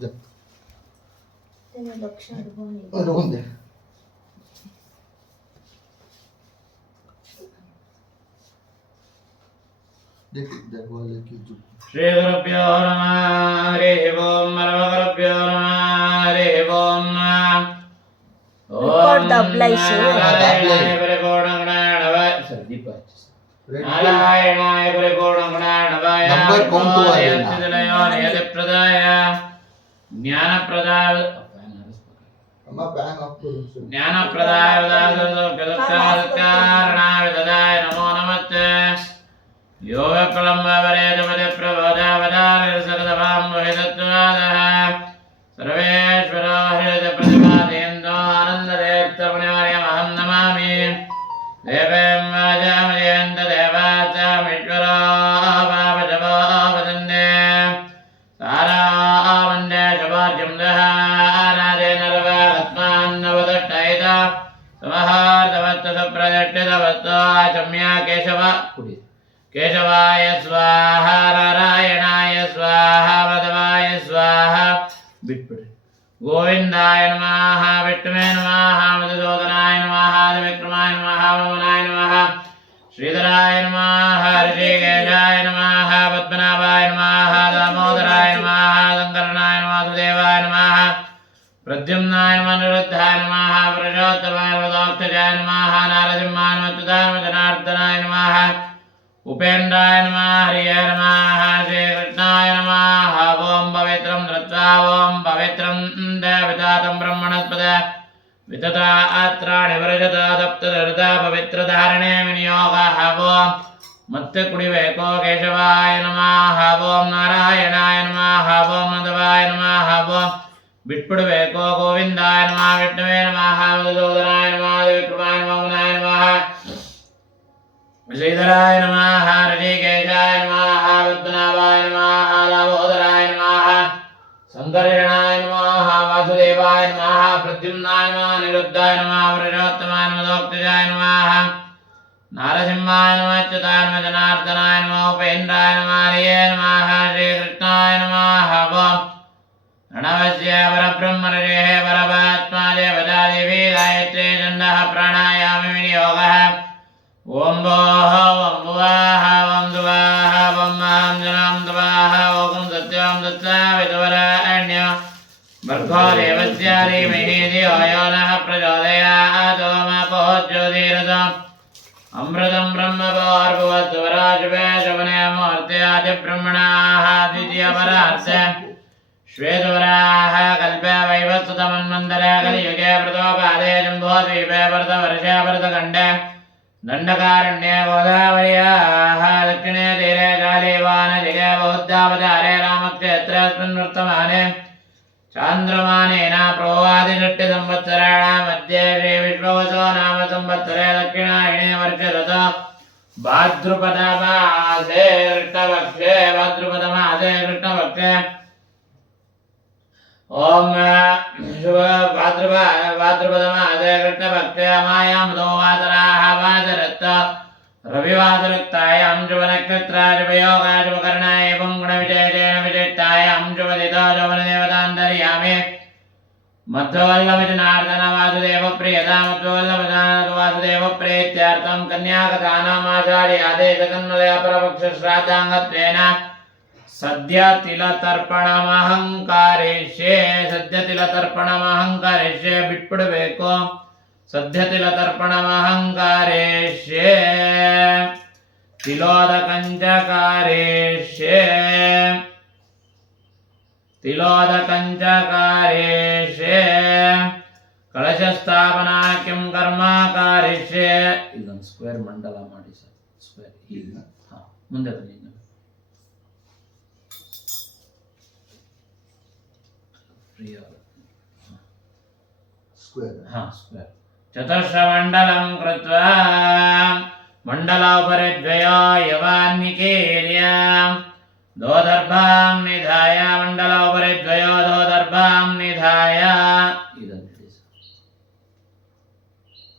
लक्ष श्री गुरुभ्यो नमः हरिः ओम गुरुभ्यो नमः हरिः ओम नारायणाय परिपूर्णगुणार्णवाय नित्यप्रदाय ज्ञानप्रदाय ज्ञानप्रदाय नमो नमस्ते योगकलम्बवरेदमदप्रबोधावदानिर्सगदवां लोहितत्वादः सर्वेश्वरो हृदयप्रतिपादयन्तो आनन्ददेवत्वमुनिवर्यमहं नमामि देवं वाजामयन्त देवाचामीश्वरो पापजपो वदन्ते सारावन्दे शवार्यं दहानादे नरवात्मान्नवदट्टैत समहार्दवत्तसप्रदट्टितवत्ताचम्या केशव केशवाय स्वाहा नारायणाय स्वाहा मधवाय स्वाहा बिट्बिड गोविंदाय नमः विष्णुवे नमः मधुसूदनाय नमः विक्रमाय नमः वामनाय नमः श्रीधराय नमः ऋषिकेशाय नमः पद्मनाभाय नमः दामोदराय नमः शंकरनाय नमः वासुदेवाय नमः प्रद्युम्नाय नमः निरुद्धाय नमः पुरुषोत्तमाय नमः दक्षजाय नमः नारसिंहाय नमः अच्युताय नमः जनार्दनाय नमः उपेन्द्राय नमः हरिये नमः श्रीकृष्णाय नमः ओं पवित्रं धृत्वा ओं पवित्रं देवतातं ब्रह्मणस्पद वितता आत्राणि वर्जत सप्तदृता पवित्रधारणे विनियोगः ओं मत्ते कुडिवेको केशवाय नमः ओं नारायणाय नमः ओं माधवाय नमः ओं बिट्पुडवेको गोविन्दाय नमः विष्णुवे नमः मधुसूदनाय नमः विक्रमाय नमः वामनाय नमः श्रीधराय नमः ऋषिकेशाय नमः पद्मनाभाय नमः दामोदराय नमः शंकरनाय नमः वासुदेवाय नमः प्रद्युम्नाय नमः निरुद्धाय नमः पुरुषोत्तमाय नमः दक्षजाय नमः नारसिंहाय नमः अच्युताय नमः जनार्दनाय नमः उपेन्द्राय नमः हरिये नमः श्रीकृष्णाय नमः प्रणवस्य परब्रह्म ऋषेः परमात्मा देवता देवी गायत्री छन्दः प्राणायामि विनियोगः ओं भोः ओं भुवः ओं सुवः ओं मां जनां तवः ओं सत्यं दत्तावितुवरेण्य भर्गो देवस्य धीमहि धियो यो नः प्रचोदयात् ओमपो ज्योतिरसम् अमृतं ब्रह्मभूर्भुवस्सुवराजुवे शवने मूर्ते आदिब्रह्मणाः द्वितीयपरार्थे श्वेतवराः कल्पे वैवस्वतमन्वन्तरे कलियुगे प्रथमपादे जम्बोद्वीपे भरतवर्षे भरतखण्डे दण्डकारण्ये गोदावर्याः दक्षिणे तीरे कालीवानदिगे बौद्धावतारे रामक्षेत्रेऽस्मिन् वर्तमाने चान्द्रमानेन प्रोवादिषष्टिसंवत्सराणां मध्ये श्रीविश्ववसो नाम संवत्सरे दक्षिणायणे वर्षऋतौ भाद्रपदमासे कृष्णपक्षे ओम शुभ भाद्रपदमासे कृष्णपक्षे अमायां वासराः वासरत्त रविवासरुक्तायां शुभनक्षत्राय शुभयोगाय शुभकर्णाय एवं गुणविशेषेण विशिष्टायां शुभदितो शुभदेवतान्तर्यामे मध्ववल्लभजनार्दन वासुदेव प्रियता मध्ववल्लभजनार्दन वासुदेव प्रीत्यर्थं कन्याकथानामाचार्य आदेशकन्वलय परपक्षश्राद्धाङ्गत्वेन सद्य तिलतर्पणमहङ्कारिष्ये बिट्पुडबेको सद्य तिलतर्पणमहङ्कारिष्ये तिलोदकञ्चकारिष्ये कलशस्थापना किं कर्म कारिष्ये ಇದೊಂದು ಸ್ಕ್ವೇರ್ ಮಂಡಲ ಮಾಡಿ ಸರ್ ಸ್ಕ್ವೇರ್ ಈಗ ಹಾ ಮುಂದೆ ಬನ್ನಿ स्क्वेर हाँ स्क्वेर चतुर्श्रमण्डलं कृत्वा मण्डलोपरि द्वयो यवान्निकीर्य दोदर्भां निधाय मण्डलोपरि द्वयो दोदर्भां निधाय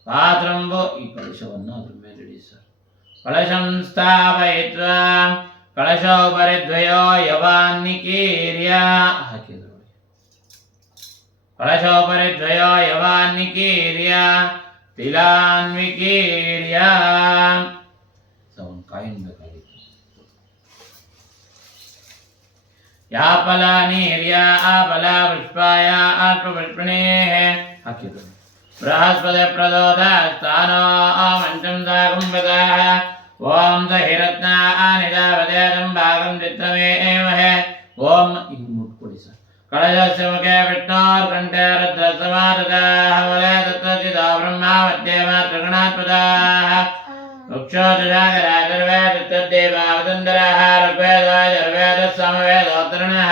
पात्रंबो ಈ ಕಳಶವನ್ನು ಅದರ ಮೇಲೆ ಇಡಿ ಸರ್ कलशं स्थापयित्वा कलशोपरि द्वयो यवान्निकीर्य ಹಾಕಿದ್ರು कलशोपरि द्वयो यवान्निकीर्य तिलान्विकीर्य सवन कायन ಬೇಕಾಗಿತ್ತು या फलानीर्य आपला पुष्पाय आत्मपुष्पिणेः हाकिದ್ರು बृहस्पति प्रदोदस्थानो मंचम साकुंभकाः ओम दहिरत्ना निदावदेदं भागं चित्रमेमहे ओम ಈಗ ಮುಟ್ಕೊಡಿ ಸರ್ कलशस्य मुखे विष्णोर्कण्ठे रुद्रसमाददाः वले तत्त्वचितो ब्रह्मा मध्ये मातृगणात्मदाः वृक्षो जजागरा सर्वेदत्तदेवावतन्दरः ऋग्वेदो यजुर्वेदः सामवेदोत्तरणः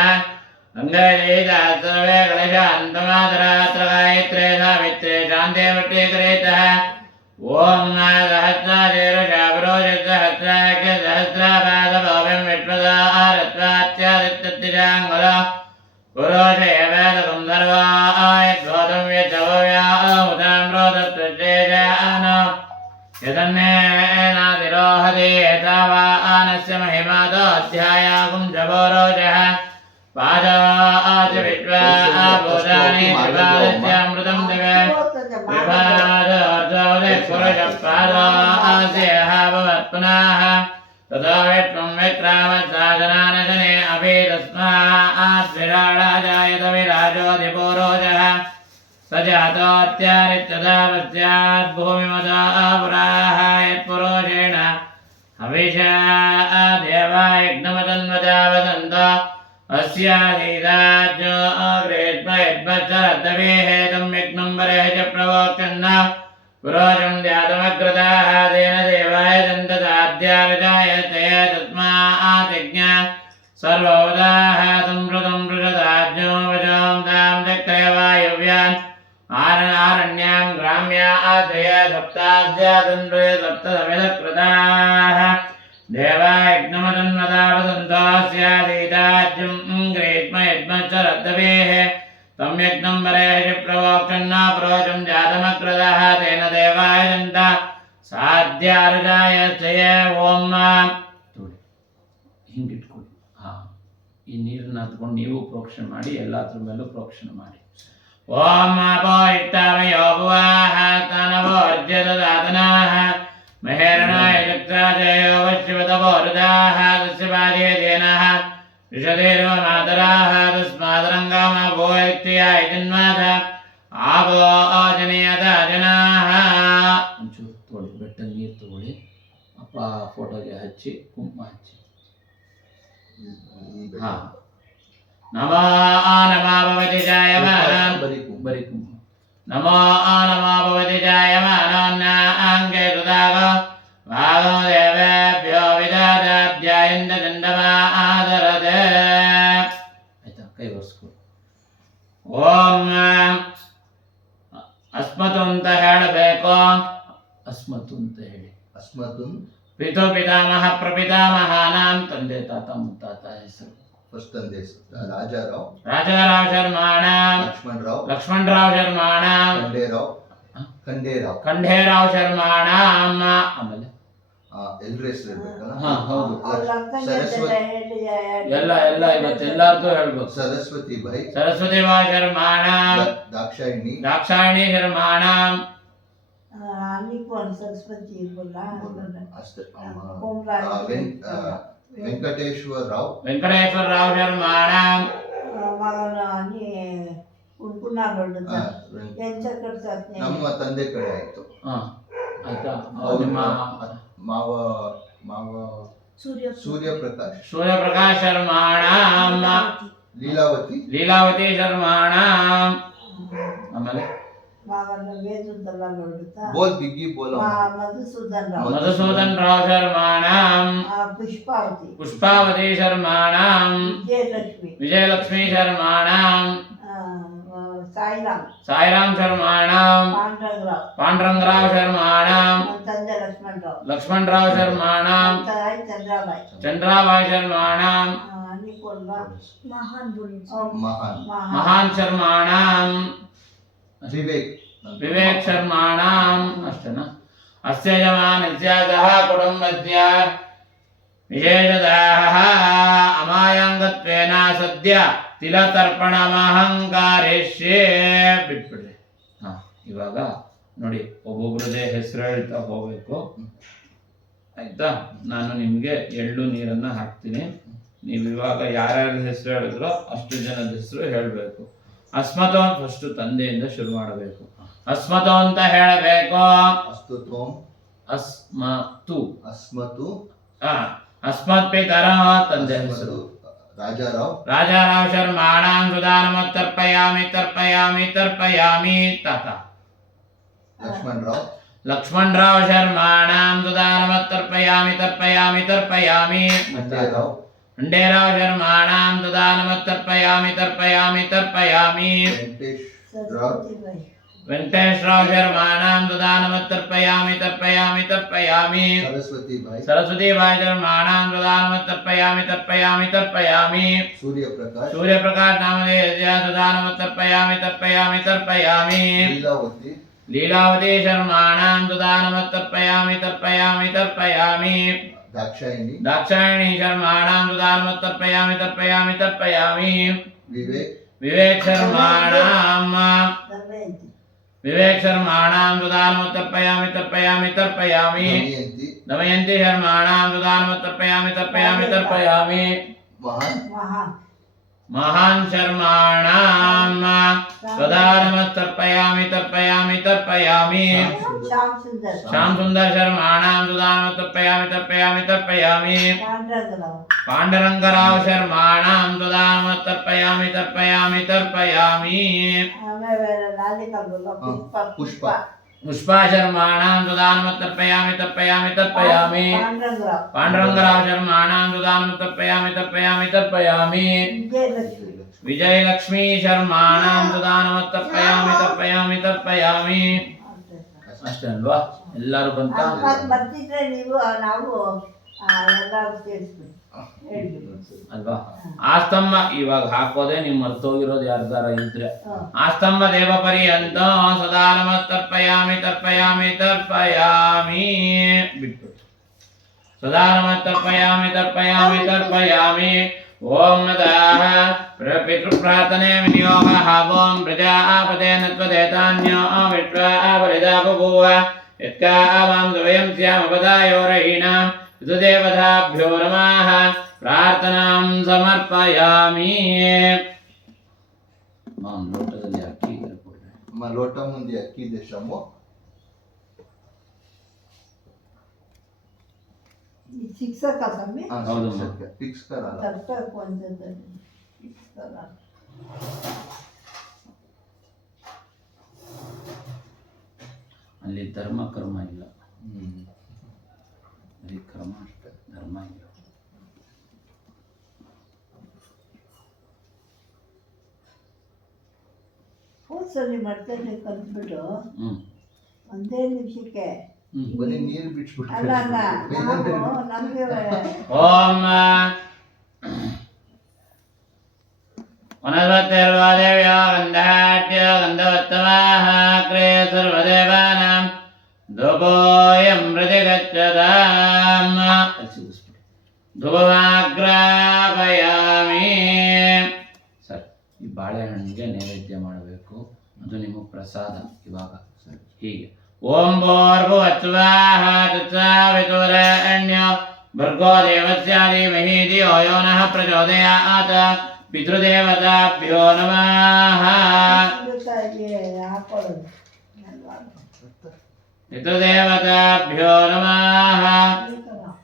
अंगैः सर्वे कलशान्तमादरात्र गायत्रे सावित्रे शान्ते वट्टीकरेतः ओम सहस्राजीरुषा पुरोषसहस्राख्य सहस्रापादभौम्यं विश्वदारत्वात्यादित्यतिजाङ्गलो पुरोषे वेदकं सर्वायद्भूतं यच्चवव्यामुदाम्रोदत्वजेजानो यदन्नेनातिरोहति एतावानस्य महिमादोऽध्यायागुं जपोरोजः पादाच विश्वा भूतानि त्रिपादस्यामृतं दिवे विभादोर्जोदे पुरुषः पादास्यः भवत् पुनः ततो विष्णुं विक्रामसाधनानशने अपि तस्मात् विराडाजायत विराजोऽधिपूरोजः स जातोऽत्यारित्यदापस्यात् भूमिमता पुराः यत्पुरोषेण हविषा देवा यज्ञमतन्वजा वसन्त अस्याधीराज्यो अग्रेष्म यद्वत्सरद्दवेः तं यज्ञं वरेः च प्रवोक्षन्न पुरोषं ध्यातमग्रताः तेन देवाय दन्तदाद्यार्जाय तय तस्मात् यज्ञा सर्वोदाः संवृतं वृषदाज्ञो वचों तां चक्रे वायव्यान् आरण्यां ग्राम्या आदय सप्तास्यादन्वये सप्तसमिधकृताः देवा यज्ञमतन्वता वसन्तोऽस्याधीताज्यं ग्रीष्म यज्ञश्चरद्दवेः तं यज्ञं वरेः प्रवोक्षन्न पुरोषं जातमग्रतः तेन देवाय दन्त साध्यार्जाय जय ओಂ ಹಿಂಗಿಟ್ಕೊಳ್ಳಿ ಈ ನೀರನ್ನು ಹತ್ಕೊಂಡು ನೀವು ಪ್ರೋಕ್ಷಣೆ ಮಾಡಿ ಎಲ್ಲಾದ್ರ ಮೇಲೂ ಪ್ರೋಕ್ಷಣೆ ಮಾಡಿ ಓಂ ಆಪೋ ಇಟ್ಟಾಮಯೋ ಭುವಾಃ ತಾನವೋರ್ಜ್ಯದದಾತನಾಃ ಮಹೇರಣಾಯ ಚಕ್ರಾಜಯೋ ವಶ್ಯವತವೋರುದಾಃ ತಸ್ಯ ಪಾದೇ ತೇನಃ ಋಷದೇರ್ವ ಮಾತರಾಃ ತಸ್ಮಾದರಂಗಾಮ ಭೋ ಇತ್ಯಾಯ ಜನ್ಮಾದ ಆಪೋ ಆಜನೇಯದ ಜನಾಃ ಒಂಚೂರು ತಗೊಳ್ಳಿ ಬೆಟ್ಟ ನೀರು ತಗೊಳ್ಳಿ ಅಪ್ಪ ಫೋಟೋಗೆ ಹಚ್ಚಿ ಕುಂಕುಮ ಹಚ್ಚಿ नमो नमो भवति जायमानं बरि कुंकुम नमो नमो भवति जायमानोऽन्नाङ्गे कृतागो भागो देवेभ्यो विददाद्यायन्त चण्डमादरते आಯ್ತಾ ಕೈ ಒರೆಸ್ಕೊ ಓಂ ಅಸ್ಮತು ಅಂತ ಹೇಳಬೇಕು ಅಸ್ಮತು ಅಂತ ಹೇಳಿ ಅಸ್ಮತು ಪಿತೃ ಪಿತಾಮಹ ಪ್ರಪಿತಾಮಹಾನಾಂ ತಂದೆ ತಾತ ಮುತ್ತಾತ ಹೆಸರು ಫಸ್ಟ್ ತಂದೆ ರಾಜಾರಾವ್ ಶರ್ಮಾಣಾಂ ಲಕ್ಷ್ಮಣರಾವ್ ಶರ್ಮಾಣಾಂ ಖಂಡೇರಾವ್ ಶರ್ಮಾಣಾಂ ಆಮೇಲೆ ಎಲ್ಲರ ಹೆಸರು ಇರ್ಬೇಕಲ್ಲ ಹೌದು ಸರಸ್ವತಿ ಎಲ್ಲ ಇವತ್ತು ಎಲ್ಲಾರ್ಗೂ ಹೇಳ್ಬೇಕು ಸರಸ್ವತಿ ಬಾಯಿ ಶರ್ಮಾಣಾಂ ದಾಕ್ಷಾಯಿಣಿ ಶರ್ಮಾಣಾಂ ವೆಂಕಟೇಶ್ವರ ರಾವ್ ಶರ್ಮಾಣಾಂ ನಮ್ಮ ತಂದೆ ಕಡೆ ಆಯ್ತು ಆಯ್ತಾ ಮಾವ ಸೂರ್ಯಪ್ರಕಾಶ್ ಶರ್ಮಾಣಾಂ ಲೀಲಾವತಿ ಶರ್ಮಾಣಾಂ ಆಮೇಲೆ बोल बिग्गी बोलो मधुसूदन राव शर्माणां पुष्पावती शर्माणां विजयलक्ष्मी शर्माणां साईराम शर्माणां पांडुरंगराव शर्माणां लक्ष्मणराव शर्माणां चंद्राबाई शर्माणां महान शर्माणां विवेक शर्माणां अष्टना अस्य यमानस्य सह कुटुम्बस्य विशेषतः अमायांगत्वेन सद्य ತಿಲತರ್ಪಣ ಅಹಂಕಾರೇಶ್ಯೇ ಬಿಟ್ಬಿಡ್ರಿ. ಹಾ, ಇವಾಗ ನೋಡಿ ಒಬ್ಬೊಬ್ರದೇ ಹೆಸರು ಹೇಳ್ತಾ ಹೋಗ್ಬೇಕು ಆಯ್ತಾ. ನಾನು ನಿಮ್ಗೆ ಎಳ್ಳು ನೀರನ್ನ ಹಾಕ್ತೀನಿ. ನೀವು ಇವಾಗ ಯಾರ್ಯಾರ ಹೆಸರು ಹೇಳಿದ್ರೋ ಅಷ್ಟು ಜನದ ಹೆಸರು ಹೇಳ್ಬೇಕು. ಅಸ್ಮತೋ ಫಸ್ಟ್ ತಂದೆಯಿಂದ ಶುರು ಮಾಡಬೇಕು. ಅಸ್ಮತೋ ಅಂತ ಹೇಳಬೇಕು. ಅಸ್ತುತ್ವಂ ಅಸ್ಮತು ಅಸ್ಮತು ಅಸ್ಮತ್ ಪಿತರ ತಂದೆ ಹೆಸರು ರಾಜಾರಾವ್ ರಾಜಾರಾವ್ ಶರ್ಮಾಣಾಂ ಸುಧಾನಮ ತರ್ಪಯಾಮಿ ತರ್ಪಯಾಮಿ ತರ್ಪಯಾಮಿ ತಾತ ಲಕ್ಷ್ಮಣರಾವ್ ಲಕ್ಷ್ಮಣರಾವ್ ಶರ್ಮಾಣಾಂ ಸುಧಾನಮ ತರ್ಪಯಾಮಿ ತರ್ಪಯಾಮಿ ತರ್ಪಯಾಮಿ ಮಂಡ್ಯರಾವ್ ಖಂಡೇರಾವ್ ಶರ್ಮಾಣಾಂ ಸುಧಾನಮ ತರ್ಪಯಾಮಿ ತರ್ಪಯಾಮಿ ತರ್ಪಯಾಮಿ ವೆಂಕಟೇಶ್ವರಾವ್ ಶರ್ಮಾಣಾಂ ಸುಧಾನಮ ತರ್ಪಯಾಮಿ ತರ್ಪಯಾಮಿ ತರ್ಪಯಾಮಿ ಸರಸ್ವತಿಬಾಯಿ ಶರ್ಮಾಣಾಂ ಸುಧಾನಮ ತರ್ಪಯಾಮಿ ತರ್ಪಯಾಮಿ ತರ್ಪಯಾಮಿ ಸೂರ್ಯಪ್ರಕಾಶ್ ನಾಮಧೇಯ ಸುಧಾನಮ ತರ್ಪಯಾಮಿ ತರ್ಪಯಾಮಿ ತರ್ಪಯಾಮಿ ಲೀಲಾವತಿ ಶರ್ಮಾಣಾಂ ಸುಧಾನಮ ತರ್ಪಯಾಮಿ ತರ್ಪಯಾಮಿ ತರ್ಪಯಾಮಿ ದಾಕ್ಷಾಯಿಣಿ ಶರ್ಮಾಣಾಂ ಸುಧಾನಮ ತರ್ಪಯಾಮಿ ತರ್ಪಯಾಮಿ ತರ್ಪಯಾಮಿ ವಿವೇಕ್ ಶರ್ಮಾಣಾಂ ಸುಧಾನಮ ತರ್ಪಯಾಮಿ ತರ್ಪಯಾಮಿ ತರ್ಪಯಾಮಿ ದಮಯಂತಿ ಶರ್ಮಾಣಾಂ ಸುಧಾನಮ ತರ್ಪಯಾಮಿ ತರ್ಪಯಾಮಿ ತರ್ಪಯಾಮಿ ಮಹಾನ್ ಶರ್ಮಾಣಾಂ ಸುಧಾನಮ ತರ್ಪಯಾಮಿ ತರ್ಪಯಾಮಿ ತರ್ಪಯಾಮಿ ಶ್ಯಾಮ್ ಸುಂದರ್ ಶರ್ಮಾಣಾಂ ಸುಧಾನಮ ತರ್ಪಯಾಮಿ ತರ್ಪಯಾಮಿ ತರ್ಪಯಾಮಿ ಪಾಂಡುರಂಗರಾವ್ ಶರ್ಮಾಣಾಂ ಸುಧಾನಮ ತರ್ಪಯಾಮಿ ತರ್ಪಯಾಮಿ ತರ್ಪಯಾಮಿ ಪುಷ್ಪಾ ಶರ್ಮಾಣಾಂ ಸುಧಾನಮ ತರ್ಪಯಾಮಿ ತರ್ಪಯಾಮಿ ತರ್ಪಯಾಮಿ ಪಾಂಡುರಂಗರಾವ್ ಶರ್ಮಾಣಾಂ ಸುಧಾನಮ ತರ್ಪಯಾಮಿ ತರ್ಪಯಾಮಿ ತರ್ಪಯಾಮಿ ವಿಜಯಲಕ್ಷ್ಮಿ ಶರ್ಮಾಣಾಂ ಸುಧಾನಮ ತರ್ಪಯಾಮಿ ತರ್ಪಯಾಮಿ ತರ್ಪಯಾಮಿ. ಅಷ್ಟೇ ಅಲ್ವಾ? ಎಲ್ಲರೂ ಬಂತ ಬರ್ತಿದ್ರೆ ನೀವು ನಾವು ಅಲ್ವಾ? ಆಸ್ತಂಭ ಇವಾಗ ಹಾಕೋದೆ ನಿಮ್ ಮರ್ತೋಗಿರೋದು ಯಾರ್ದಾರ ಇದ್ರೆ ಆಸ್ತಂಭ ದೇವ ಪರ್ಯಂತ ಸದಾನಮ ತರ್ಪಯಾಮಿ ತರ್ಪಯಾಮಿ ತರ್ಪಯಾಮಿ ಬಿಟ್ಟು ಸದಾನಮ ತರ್ಪಯಾಮಿ ತರ್ಪಯಾಮಿ ತರ್ಪಯಾಮಿ. ಓಂ ನದಾಹ ಪಿತೃ ಪ್ರಾರ್ಥನೆ ವಿನಿಯೋಗ ಓಂ ಪ್ರಜಾಪತೆ ನತ್ವದೇತಾನ್ಯೋ ವಿಶ್ವಾಪರಿದಾ ಬಭೂವ ಯತ್ಕಾವಾಂ ದ್ವಯಂ ಸ್ಯಾಮಪದಾಯೋರಹೀಣಾಂ ಋತುದೇವತಾಭ್ಯೋ ನಮಃ ಪ್ರಾರ್ಥನಾಂ ಸಮರ್ಪಯಾಮಿ. ಲೋಟದಲ್ಲಿ ಅಕ್ಕಿ ಲೋಟ ಮುಂದೆ ಅಕ್ಕಿ ಇದೆ ಶಂಭು. ಶಿಕ್ಷಕ ಸ್ವಾಮಿ ಹೌದು ಫಿಕ್ಸ್ ಕರಲ್ಲ ಅಲ್ಲಿ ಧರ್ಮ ಕರ್ಮ ಇಲ್ಲ, ಬರೀ ಕರ್ಮ ಅಷ್ಟೇ, ಧರ್ಮ ಇಲ್ಲ. ಸರಿ ಮಾಡ್ತೇನೆ ಕಲ್ತ್ಬಿಟ್ಟು ಒಂದೇ ನಿಮಿಷಕ್ಕೆ ಬರೀ ನೀರು ಬಿಟ್ಬಿಟ್ಟು ಅಲ್ಲ ಅಲ್ಲ ನಮ್ಗೆ ಓಂ ವನಸ್ಪತಿರ್ವಾದೇವ್ಯ ಗಂಧಾಢ್ಯ ಗಂಧವತ್ತಮಾಹ ಕ್ರೇ ಸರ್ವದೇವಾನಾಂ ಧೂಪೋಯಂ ಪ್ರತಿಗಚ್ಚತಾಂ ಧೂಪಮಾಗ್ರಾಪಯಾಮಿ. ಸರಿ, ಈ ಬಾಳೆಹಣ್ಣಿಗೆ ನೈವೇದ್ಯ ಮಾಡಬೇಕು, ಅದು ನಿಮಗೆ ಪ್ರಸಾದ. ಇವಾಗ ಸರಿ ಹೀಗೆ ಓಂ ಭೂರ್ಭುವಸ್ವಾಹ ತತ್ಸವಿತುವರೆಣ್ಯೋ ಭರ್ಗೋ ದೇವಸ್ಯ ಧೀಮಹಿ ಧಿಯೋ ಯೋ ನಃ ಪ್ರಚೋದಯಾತ್. ಪಿತೃದೇವತಾಭ್ಯೋ ನಮಃ. ಪಿತೃದೇವತಾಭ್ಯೋ ನಮಃ.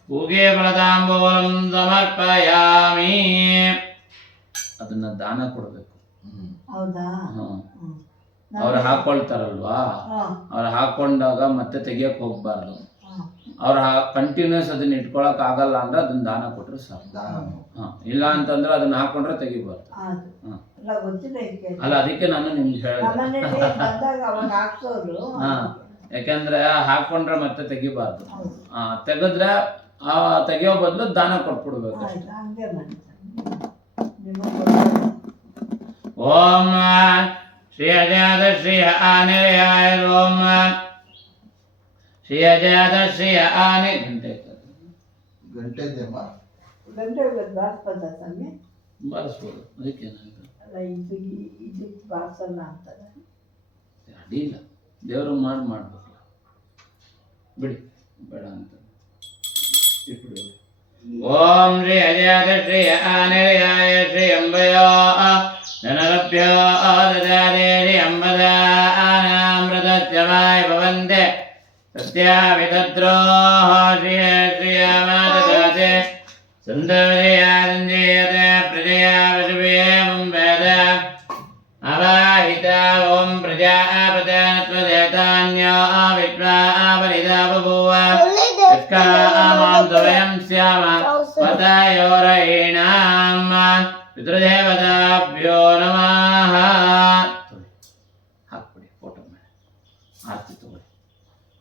ಪೂಗೆ ಫಲತಾಂಬೂಲಂ ಸಮರ್ಪಯಾಮಿ. ಅದನ್ನ ದಾನ ಕೊಡಬೇಕು. ಹೌದಾ? ಅವ್ರು ಹಾಕೊಳ್ತಾರಲ್ವಾ, ಅವ್ರು ಹಾಕೊಂಡಾಗ ಮತ್ತೆ ತೆಗಿಯಕ್ ಹೋಗ್ಬಾರ್ದು. ಅವ್ರ ಕಂಟಿನ್ಯೂಸ್ ಅದನ್ನ ಇಟ್ಕೊಳಕ್ ಆಗಲ್ಲ ಅಂದ್ರೆ ಅದನ್ನ ದಾನ ಕೊಟ್ರೆ ಸಾಕು. ಇಲ್ಲ ಅಂತಂದ್ರೆ ಅದನ್ನ ಹಾಕೊಂಡ್ರೆ ತೆಗಿಬಾರ್ದು. ಅಲ್ಲ, ಅದಕ್ಕೆ ನಾನು ನಿಮ್ಗೆ ಹೇಳಿದೆ. ಯಾಕಂದ್ರೆ ಹಾಕೊಂಡ್ರೆ ಮತ್ತೆ ತೆಗಿಬಾರ್ದು. ತೆಗೆದ್ರೆ ತೆಗಿಯೋ ಬದಲು ದಾನ ಕೊಟ್ಬಿಡ್ಬೇಕು. ಓಂ ಶ್ರೀ ಅಜಾತ ಶ್ರೀ ಆನೆಯಾಯ ಓಂ ಶ್ರೀ ಅಜಾತ ಶ್ರೀ ಆನೆ ಗಂಟೆ ಗಂಟೆ ಬಾರಿಸ್ಬೋದು, ಅದಕ್ಕೇನಾಗಿದೆ, ಅಲ್ಲ ಇದು ಬಾರ್ಸಲ್ಲ ಅಂತಾರೆ. ಅಡ್ಡಿಲ್ಲ, ದೇವ್ರಿಗೆ ಮಾಡ್ಬೇಕಲ್ಲ, ಬಿಡಿ ಬೇಡ ಅಂತ ಇಟ್ಬಿಡಿ. ಓಂ ಶ್ರೀ ಅಜಾತ ಶ್ರೀ ಆನಿರ್ಯಾಯ ಶ್ರೀ ಅಂಬಯೋ ಜನರಭ್ಯೋ ದದಾದೆ ಶ್ರೀ ಅಂಬದಾನಾಮೃತತ್ಯವಾಯ ಭವಂತೆ ಸತ್ಯಾವಿತದ್ರೋಹ ಶ್ರಿಯ ಶ್ರಿಯಮಾದದಾತೆ ಸಂದರ್ಯಾದಂಜೇಯತೆ ಪ್ರಜಯಾ ವಶುಭೇಮಂ ವೇದ ಅವಾಹಿತ ಓಂ ಪ್ರಜಾಪತತ್ವದೇತಾನ್ಯೋ ವಿಶ್ವಾ ಪರಿದಾ ಬಭೂವ ಯಸ್ಕಾಮಾಂ ಸ್ವಯಂ ಸ್ಯಾಮ ಪತಯೋರಯೀಣಾಂ ಪಿತೃದೇವತಾಭ್ಯೋ ನಮಃ. ಹಾಕ್ಬಿಡಿ ಫೋಟೋ ಮೇಲೆ ಆರ್ತಿ ತಗೊಳ್ಳಿ.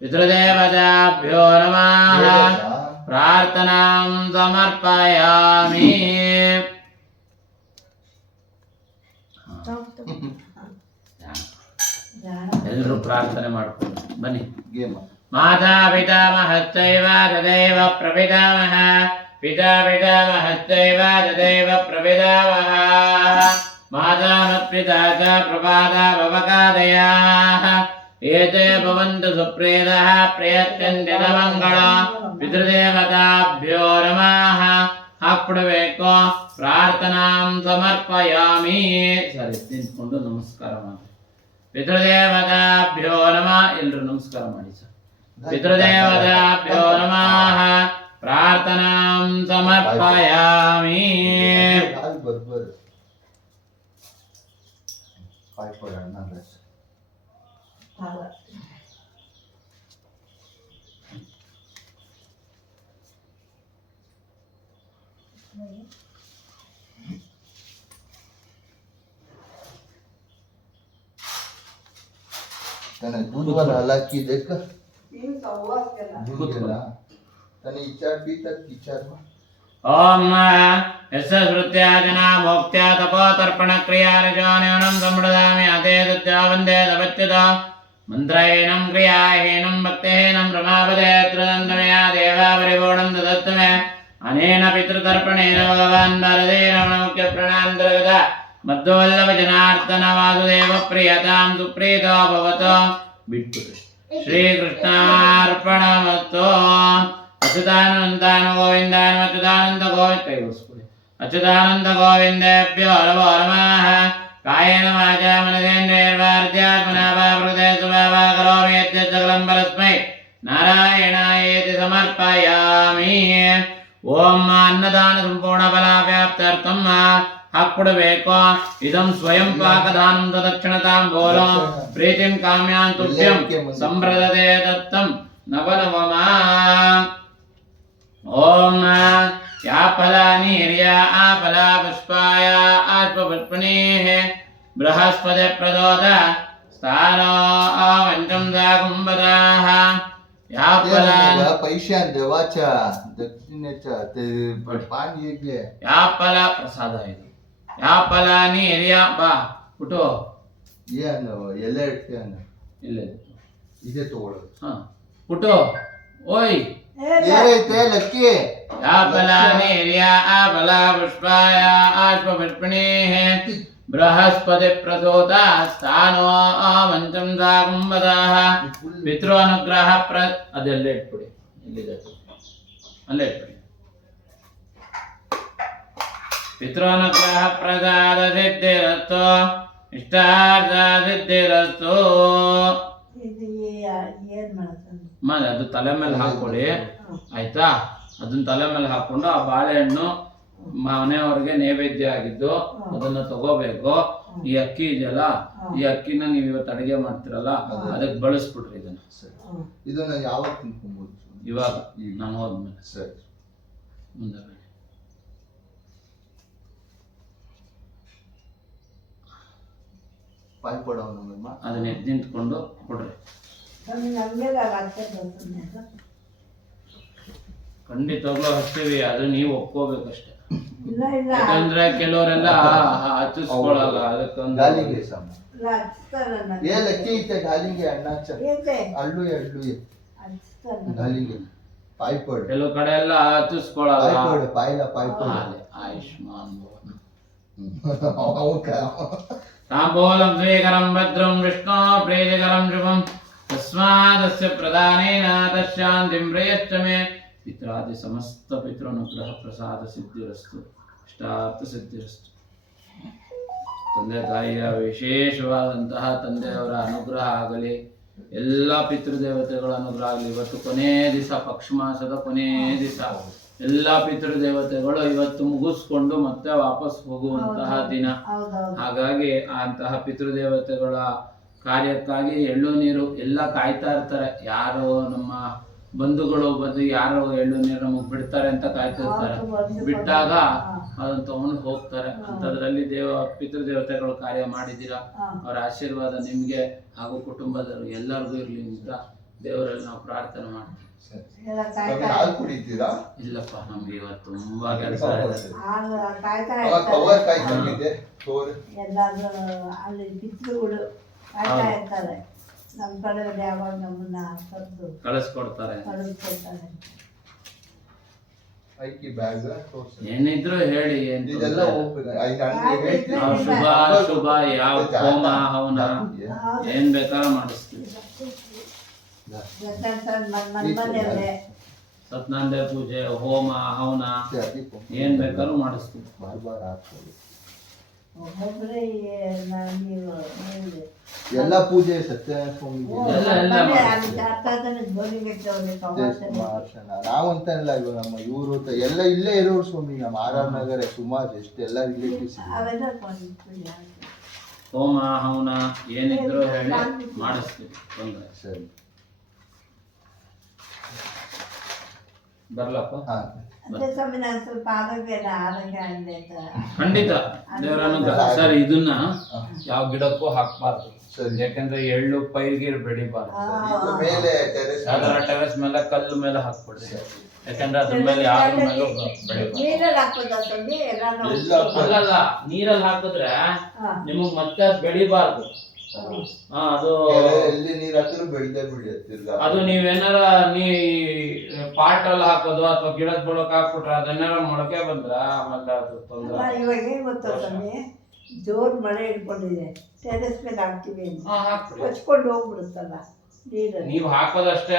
ಪಿತೃದೇವತಾಭ್ಯೋ ನಮಃ ಪ್ರಾರ್ಥನಾಂ ಸಮರ್ಪಯಾಮಿ. ಎಲ್ಲರೂ ಪ್ರಾರ್ಥನೆ ಮಾಡ್ಕೊಂಡು ಬನ್ನಿ. ಗೇಮ್ ಮಾತಾ ಪಿತಾಮಹಶ್ಚೈವ ತದೇವ ಪ್ರಪಿತಾಮಹ, ಪಿತಾ ಪಿತಾಮಹಶ್ಚೈವ ತದೇವ ಪ್ರಪಿತಾಮಹ. ಮಾತಾ ಮತ್ಪಿತಾ ಚ ಪ್ರಪಾತಾ ಭವಕಾದಯಾಃ ಏತೇ ಭವಂತು ಸುಪ್ರೇದಃ ಪ್ರಯಚ್ಛನ್ತಿ ಮಂಗಳಂ ಪಿತೃದೇವತಾಭ್ಯೋ ನಮಃ. ಹಾಕ್ಬಿಡಬೇಕು. ಪ್ರಾರ್ಥನಾಂ ಸಮರ್ಪಯಾಮಿ. ಸರಿ, ನಿಂತ್ಕೊಂಡು ನಮಸ್ಕಾರ ಮಾಡಿ. ಪಿತೃದೇವತಾಭ್ಯೋ ನಮಃ. ಎಲ್ಲರೂ ನಮಸ್ಕಾರ ಮಾಡಿ ಸರ್. ಪಿತೃದೇವತಾಭ್ಯೋ ನಮಃ. ಪ್ರಾರ್ಥನಾಂ ಸಮರ್ಪಯಾಮಿ. ಬರ್ಬರ್ ಪಾಯ್ಪಡ ಅಣ್ಣ तने दूध वाला अलग की देख दूध वाला तने इचार पी तक इचार ओम यस्य श्रुत्या जना मोक्त्या तपो तर्पण क्रिया रजोन्यूनं संप्रदामि अते तत्या वन्दे तपच्युत मन्त्रहीनं क्रियाहीनं भक्तिहीनं रमापदे त्रिदन्तमया देवा परिपूर्णं ददत्तु मे अनेन पितृतर्पणेन भगवान् भारतेन मुख्यप्रणान्तर्गत मध्ववल्लभ जनार्दन वासुदेव प्रियतां सुप्रीतो भवतो बिट्टुरे श्रीकृष्णार्पणमस्तु. अच्युतानन्दान गोविन्दान अच्युतानन्द गोविन्द कೈ ಉಸ್ಕೊಳ್ಳಿ. अच्युतानन्द गोविन्देभ्यो नमो नमः. कायेन वाचा मनसेन्द्रियैर्वार्ध्यात्मना वा प्रकृते स्वभावा करोमि यद्यत् सकलं परस्मै नारायणायेति समर्पयामि. ಓಂ ಅನ್ನದಾನ ಸಂಪೂರ್ಣ ಫಲಾವ್ಯಾಪ್ತ್ಯರ್ಥಂ ಹಾಕ್ಬಿಡಬೇಕು. ಇದಂ ಸ್ವಯಂ ಪಾಕದಾನಂ ತದಕ್ಷಿಣತಾಂಬೂಲಂ ಪ್ರೀತಿಂ ಕಾಮ್ಯಾನ್ ತುಭ್ಯಂ ಸಂಪ್ರದತೆ ದತ್ತಂ ನವನವಮ. ಓಂ ಯಾ ಫಲಾನಿ ಹಿರಿಯಾ ಆ ಫಲಾ ಪುಷ್ಪಾಯ ಆಶ್ವಪುಷ್ಪಣೇಃ ಬೃಹಸ್ಪತಿ ಪ್ರದೋದ ಸ್ಥಾನೋ ಪಂಚಂ ದಾಗುಂಬರಾಃ. ಯಾ ಫಲಾನಿ पैसे देवाच्या दक्षिणेच्या ते पाणी ಹೇಗೆ ಯಾ ಫಲ ಪ್ರಸಾದ ಇದು. ಯಾ ಫಲಾನಿ ಹಿರಿಯ ಬಾ ಹುಟ್ಟು ಏನು ಎಲೆ ಇಟ್ಕೊಂಡು ಇಲ್ಲೇ ಇದೇ ತಗೊಳ್ಳೋದು ಹಾ ಹುಟ್ಟು ಓಯ್. ಏನೈತೆ ಲಕ್ಕಿ ಯಾ ಫಲಾನಿ ಹಿರಿಯ ಆ ಫಲ ಪುಷ್ಪಾಯ ಆಶ್ವಪುಷ್ಪಣೇಃ ಬೃಹಸ್ಪತಿ ಪ್ರಸೂತ ಸ್ಥಾನೋ ಪಂಚಂ ದಾಗುಂಬರಾಃ. ಪಿತೃ ಅನುಗ್ರಹ ಅದೆಲ್ಲ ಇಟ್ಬಿಡಿ, ಇಲ್ಲಿದೆ ಅಲ್ಲೇ ಇಟ್ಬಿಡಿ. ಪಿತೃನುಗ್ರಹ ಪ್ರಸಾದ ಸಿದ್ಧಿರಸ್ತು ಇಷ್ಟಾರ್ಥ ಸಿದ್ಧಿರಸ್ತು. ಇದು ಏನ್ ಮಾಡ್ತಾನೆ ಆಮೇಲೆ ಅದು ತಲೆ ಮೇಲೆ ಹಾಕೊಳ್ಳಿ ಆಯ್ತಾ. ಅದನ್ನ ತಲೆ ಮೇಲೆ ಹಾಕೊಂಡು ಆ ಬಾಳೆಹಣ್ಣು ಮನೆಯವ್ರಿಗೆ ನೈವೇದ್ಯ ಆಗಿದ್ದು ಅದನ್ನ ತಗೋಬೇಕು. ಈ ಅಕ್ಕಿ ಇದೆಯಲ್ಲ, ಈ ಅಕ್ಕಿನ ನೀವು ಇವತ್ತು ಅಡಿಗೆ ಮಾಡ್ತಿರಲ್ಲ ಅದಕ್ಕೆ ಬಳಸ್ಬಿಡ್ರಿ ಇದನ್ನ. ಇದನ್ನ ಯಾವಾಗ ತಿನ್ಕೊಬಹುದು? ಇವಾಗ ನಾನು ಹೋದ್ಮೇಲೆ. ಸರಿ, ಮುಂದೆ ಪಾಯ್ ಕೊಡವ ನಮ್ಮಮ್ಮ ಅದನ್ನ ಎದ್ದು ನಿಂತ್ಕೊಂಡು ಕೊಡ್ರಿ. ನಮ್ಗೆಲ್ಲ ಅಷ್ಟೇ ಬರ್ತದೆ. ಖಂಡಿತವಾಗ್ಲೂ ಹಚ್ತೀವಿ, ಅದು ನೀವು ಒಪ್ಕೋಬೇಕಷ್ಟೇ. ಇಲ್ಲ ಇಲ್ಲ ಯಾಕಂದ್ರೆ ಕೆಲವರೆಲ್ಲ ಹಚ್ಚಿಸ್ಕೊಳಲ್ಲ. ಅದಕ್ಕೊಂದು ಗಾಲಿಗೆ ಸಮ ಇಲ್ಲ ಹಚ್ತಾರ ಏ ಲಕ್ಕಿ ಐತೆ ಗಾಲಿಗೆ ಅಣ್ಣಾಚ ಏತೆ ಅಳ್ಳು ಹಚ್ತಾರ ಗಾಲಿಗೆ ಪಾಯ್ ಪಡ್ ಕೆಲವು ಕಡೆ ಎಲ್ಲ ಹಚ್ಚಿಸ್ಕೊಳಲ್ಲ. ಪಾಯ್ ಪಡ್ ಪಾಯ್ಲ ಪಾಯ್ ಪಡ್ ಆಯುಷ್ಮಾನ್ ಭವ. ताम्बूलं स्वीकरं भद्रं विष्णो प्रीतिकरं शुभं तस्मादस्य प्रदानेन तशान्तिं प्रयच्छ मे पित्रादि समस्त पितृनुग्रह प्रसाद सिद्धिरस्तु इष्टार्थ सिद्धिरस्तु ತಂದೆ ತಾಯಿಯ ವಿಶೇಷವಾದಂತಹ ತಂದೆಯವರ ಅನುಗ್ರಹ ಆಗಲಿ ಎಲ್ಲ ಪಿತೃದೇವತೆಗಳ ಅನುಗ್ರಹ ಆಗಲಿ ಇವತ್ತು ಕೊನೆ ದಿವಸ ಪಕ್ಷ ಮಾಸದ ಕೊನೆ ದಿವಸ ಎಲ್ಲ ಪಿತೃದೇವತೆಗಳು ಇವತ್ತು ಮುಗಿಸ್ಕೊಂಡು ಮತ್ತೆ ವಾಪಸ್ ಹೋಗುವಂತಹ ದಿನ ಹಾಗಾಗಿ ಅಂತಹ ಪಿತೃದೇವತೆಗಳ ಕಾರ್ಯಕ್ಕಾಗಿ ಎಳ್ಳು ನೀರು ಎಲ್ಲ ಕಾಯ್ತಾ ಇರ್ತಾರೆ ಯಾರು ನಮ್ಮ ಬಂಧುಗಳು ಬಂದು ಯಾರು ಎಳ್ಳು ನೀರು ನಮಗೆ ಬಿಡ್ತಾರೆ ಅಂತ ಕಾಯ್ತಾ ಇರ್ತಾರೆ ಬಿಟ್ಟಾಗ ಅದನ್ನ ತಗೊಂಡು ಹೋಗ್ತಾರೆ ಅಂತದ್ರಲ್ಲಿ ಪಿತೃದೇವತೆಗಳು ಕಾರ್ಯ ಮಾಡಿದ್ದೀರಾ ಅವರ ಆಶೀರ್ವಾದ ನಿಮ್ಗೆ ಹಾಗೂ ಕುಟುಂಬದವರು ಎಲ್ಲರಿಗೂ ಇರ್ಲಿ ಅಂತ ದೇವರಲ್ಲಿ ನಾವು ಪ್ರಾರ್ಥನೆ ಮಾಡ್ತೀವಿ ಹಾಲು ಕುಡಿತೀರಾ? ಇಲ್ಲಪ್ಪ ನಮ್ಗೆ ಇವತ್ತು ತುಂಬಾ ಕೆಲಸ ಕವರ್ ಕಾಯಿ ತಂದಿದ್ದೆ ತೋರಿ. ಎಲ್ಲಾದ್ರೂ ಅಲ್ಲಿ ಪಿತೃಗಳು ಕಾಯ್ತಾ ಇರ್ತಾರೆ ನಮ್ಮ ಕಡೆ ಯಾವಾಗ ನಮ್ಮನ್ನ ಕರೆದು ಕಳಿಸ್ಕೊಡ್ತಾರೆ ಕಳಿಸ್ಕೊಡ್ತಾರೆ. ಐಕಿ ಬ್ಯಾಗ್ ತೋರ್ಸಿ. ಏನಿದ್ರು ಹೇಳಿ ಇದೆಲ್ಲ ನಾವು ಶುಭ ಶುಭ ಯಾವ ಹೋಮ ಹವನ ಏನ್ ಬೇಕಾದ್ರೂ ಮಾಡಿಸ್ತೀವಿ. ಮನೆಯವ್ರೆ ಸತ್ಯನಾರಾಯಣ ಪೂಜೆ ಹೋಮ ಹವನ ಏನ್ ಬೇಕಾದ್ರೂ ಮಾಡಿಸ್ತೀವಿ. ಒಬ್ಬೊಬ್ಬರೇ ನೀವು ಎಲ್ಲ ಪೂಜೆ ಸತ್ಯನಾರಾಯಣ ಸ್ವಾಮಿ ನಾವಂತ ಇಲ್ಲ ಇವಾಗ ನಮ್ಮ ಇವರು ಎಲ್ಲ ಇಲ್ಲೇ ಇರೋರು ಸ್ವಾಮಿ ನಮ್ಮ ಆರ್ ನಗರ ಸುಮಾರು ಎಷ್ಟೆಲ್ಲ ರಿಲೇಟಿವ್ಸ್ ಹೋಮ ಹವನ ಏನಿದ್ರು ಹೇಳಿ ಮಾಡಿಸ್ತೀವಿ. ತೊಂದರೆ ಸರಿ ಬರ್ಲಪ್ಪ. ಸ್ವಲ್ಪ ಆರೋಗ್ಯ ಆಗಿದೆ ಖಂಡಿತ ದೇವರನ್ನು ಸರ್ ಇದನ್ನ ಯಾವ ಗಿಡಕ್ಕೂ ಹಾಕ್ಬಾರ್ದು ಯಾಕಂದ್ರೆ ಎಳ್ಳು ಪೈರ್ಗಿರ್ ಬೆಳಿಬಾರ್ದು. ಮೇಲೆ ಯಾವ್ದಾರ ಟೆರೆಸ್ ಮೇಲೆ ಕಲ್ಲು ಮೇಲೆ ಹಾಕ್ಬಿಡ್ರಿ ಯಾಕಂದ್ರೆ ಅದ್ರ ಮೇಲೆ ಯಾರ ಮೇಲೂ ಅಲ್ಲಲ್ಲ ನೀರಲ್ಲಿ ಹಾಕಿದ್ರೆ ನಿಮಗ್ ಮತ್ತೆ ಅದ್ ಬೆಳಿಬಾರ್ದು. ಅದು ಎಲ್ಲಿ ನೀರ್ ಹಾಕಿದ್ರು ಬೆಳಿದೇ ಬೆಳೆಯುತ್ತೆ. ಅದು ನೀವೇನಾರ ಪಾಟ್ ಅಲ್ಲಿ ಹಾಕೋದು ಅಥವಾ ಗಿಡದ ಬುಡಕ್ ಹಾಕ್ಬಿಟ್ರೆ ಅದನ್ನೆಲ್ಲ ಮೊಳಕೆ ಬಂದ್ರ ಆಮೇಲೆ ಅದು ತೊಂದ್ರೆ. ಇವಾಗ ಏನ್ ಗೊತ್ತಾ ಸ್ವಾಮಿ, ಜೋರ್ ಮಳೆ ಇಟ್ಕೊಂಡಿದೆ ಟೆರೆಸ್ ಮೇಲೆ ಹಾಕ್ತಿವಿ ಹೊಚ್ಕೊಂಡು ಹೋಗ್ಬಿಡುತ್ತಲ್ಲ ನೀರು. ನೀವ್ ಹಾಕೋದಷ್ಟೇ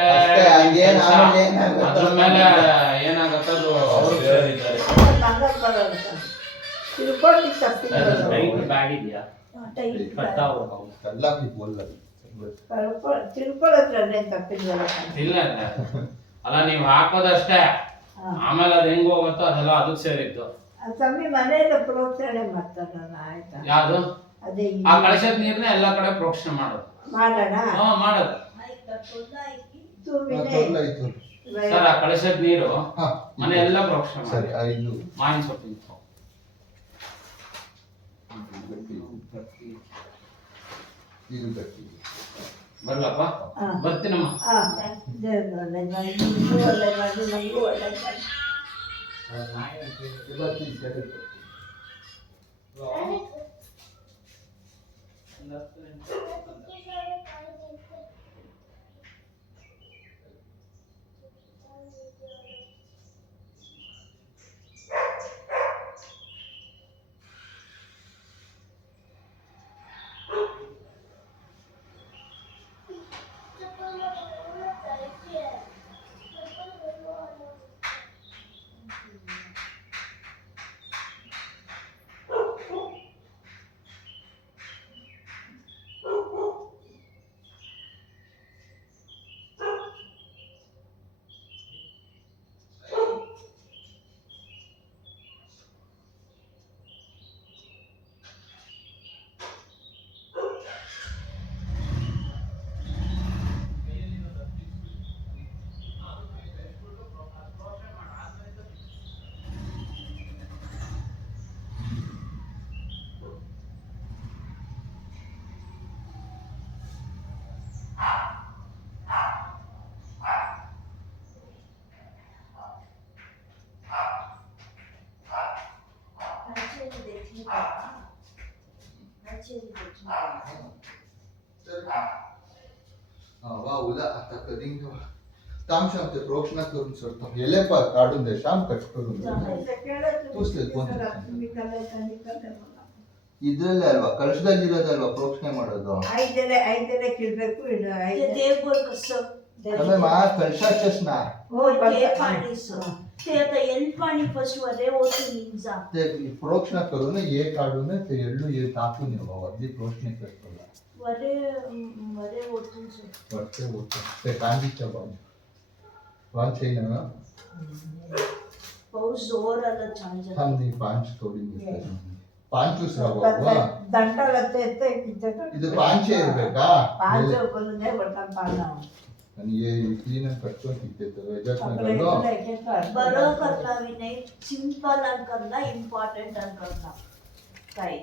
ಅದ್ರ ಮೇಲೆ ಏನಾಗತ್ತ ಅದು ತಿಳ್ಕೊಂಡು ತಪ್ಪಿಲ್ಲ ಬ್ಯಾಗ್ ಇದೆಯಾ ತಿಳ್ಕೊಳ್ಳೋದ್ರಲ್ಲೇ ತಪ್ಪಿಲ್ವಲ್ಲ. ಇಲ್ಲ ಅಲ್ಲ ನೀವ್ ಹಾಕೋದಷ್ಟೇ ಆಮೇಲೆ ಅದ್ ಹೆಂಗ್ ಹೋಗುತ್ತೋ ಅದೆಲ್ಲ ಅದಕ್ಕೆ ಸೇರಿತ್ತು. ಸ್ವಾಮಿ ಮನೆಯಲ್ಲ ಪ್ರೋಕ್ಷಣೆ ಮಾಡ್ತಾರಲ್ಲ ಆಯ್ತಾ. ಯಾವ್ದು ಅದೇ ಆ ಕಳಶದ ನೀರ್ನ ಎಲ್ಲಾ ಕಡೆ ಪ್ರೋಕ್ಷಣೆ ಮಾಡೋದು. ಮಾಡೋಣ ಮಾಡೋದು ಸರ್. ಆ ಕಳಶದ ನೀರು ಮನೆ ಎಲ್ಲ ಪ್ರೋಕ್ಷಣೆ ಮಾಡಿ ಮಾವಿನ ಸೊಪ್ಪಿನ ಬರ್ಲಪ್ಪ. ಬರ್ತೀನಮ್ಮ. Wah, udah, tak kering tuh. काम शाम ते प्रोक्षणा करून सोडतो गेले पण काढून दे शाम कट करून ಇದ್ರಲ್ಲೇ ಅಲ್ವಾ ಕಳಶದಲ್ಲಿ ಇರೋದಲ್ವಾ ಪ್ರೋಕ್ಷಣೆ ಮಾಡೋದು ಐದೆಲೆ ಕಿಡ್ಬೇಕು ते देवगड कसं તમે માં कलशाचेच ना ते पाणीचं ते आता एल पाणी फर्स्ट वरे ओतून निघा ते प्रोक्षणा करून ये काढून ते एल्लू ये टाकून येवा वरती प्रोक्षणे करतोला वरे वरे ओतून वरते होतं ते कांदीच्या वाच आहे ना पाऊस जोर आला छान झाला थांब नी पांच तोडी घेतलं पांಚುಸ್ ರಾವ ದಂಟಲತ್ತೆ ಇದು ಪಾಂಚೆ ಇರಬೇಕಾ ಪಾಂಚ ಬಂದೇ ಬರ್ತಾನ ಪಾನ आणि ये क्लीन कटकन तिथे याच्यात बरं करला विनय सिंपल आणि करला इम्पॉर्टंट आणि करला काय